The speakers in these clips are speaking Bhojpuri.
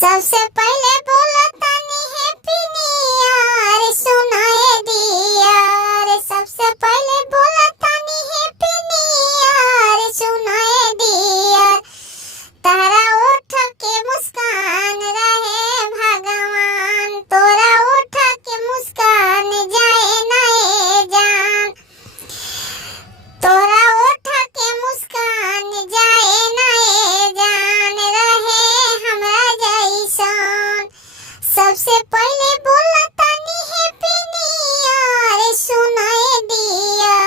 सबसे पहले बोला तानी हैप्पी न्यू ईयर सुनाए दिया रे। सबसे पहले बोला तानी हैप्पी न्यू ईयर सुनाए दिया। तारा उठ के मुस्कान रहे भगवान, तोरा उठ के मुस्कान जाए नए जान। तोरा उठ के मुस्कान जाए नए जान, रहे हमरा जैसन। सबसे पहले बोला तानी हैप्पी न्यू ईयर सुनाए दिया।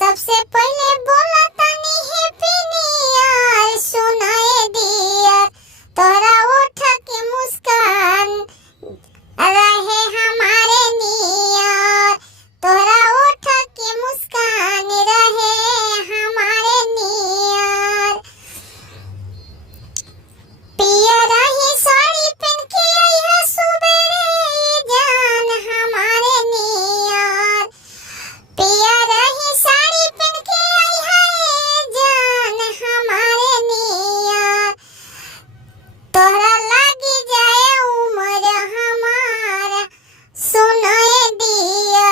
सबसे पहले बोला तानी हैप्पी न्यू ईयर सुनाए दिया। तोरा उठ के मुस्कान रहे हमारे नियर। तोरा उठ के मुस्कान रहे हमारे नियर। पिया रही साड़ी पहन के आइहा सुबेरे जान हमारे नियर। पिया रही साड़ी पहन के आइहा जान हमारे नियर। तोहरा लागी जाए उम्र हमारा सुनाए दिया।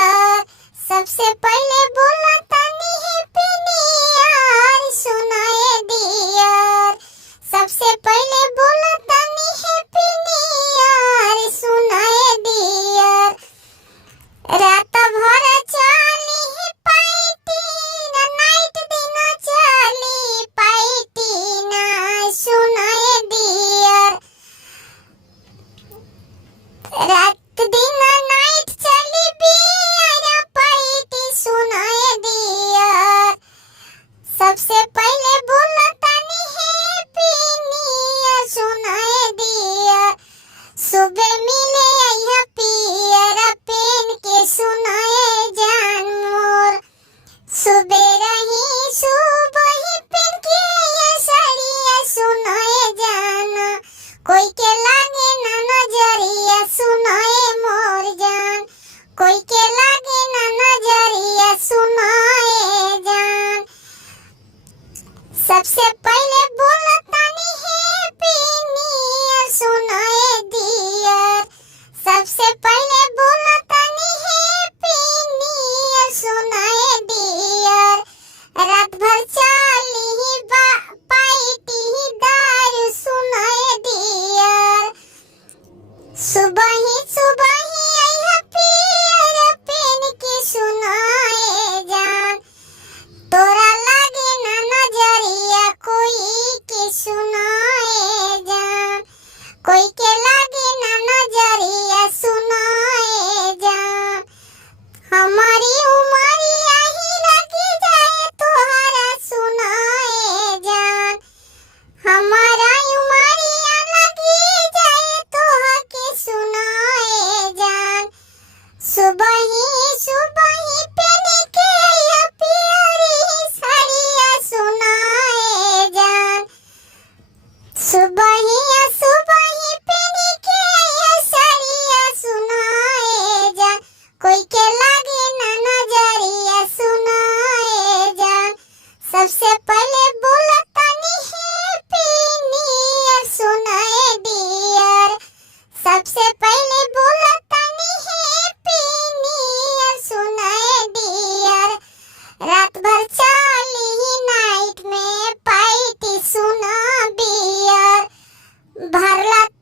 सबसे पहले बोला तानी हैप्पी न्यू ईयर सुनाए दिया। सबसे पहले बोला तानी हैप्पी न्यू ईयर सुनाए दिया। रात भर चली पाइटी ना नाइट दिन चली पाइटी ना सुनाए दिया। रात दिन नाइट चली बियर पाइटी सुनाए दिया। सबसे पहले बोला तानी हैप्पी न्यू ईयर सुनाए दिया। सुबह मिले आइहा पियर पेन के सुनाए जान मोर। सुबह रही सुबह ही पेन के आइहा साड़िया सुनाए जान। कोई के लागे ना नजरिया सुनाए मोर जान। कोई के लागे ना नजरिया सुनाए जान। सबसे पहले बोला तानी हैप्पी न्यू ईयर सुनाए दिया। सबसे पहले बोला तानी हैप्पी न्यू ईयर सुनाए दिया। रात भर चली पाइटी दारू सुनाए दिया। सुबह ही आइहा पियर पेन के सुनाए जान। तोरा लागे ना नजरिया कोई के सुनाए जान। कोई के लागे ना नजरिया सुनाए जान। हमारी उमरिया ही लगी जाए तोहरा सुनाए जान। हमारा उमरिया लगी जाए तोह के सुनाए जान। सुबह ही पहन के आइहा पियरी साड़िया सुनाए जान। सुबह ही पहन के आइहा साड़िया सुनाए जान। कोई के लागे ना नजरिया सुनाए जान। सबसे पहले बोला तानी हैप्पी न्यू ईयर सुनाए दिया। सबसे पहले बोला तानी हैप्पी न्यू ईयर सुनाए दिया। रात भर चली नाइट में पाइटी सुना बियर। भर रात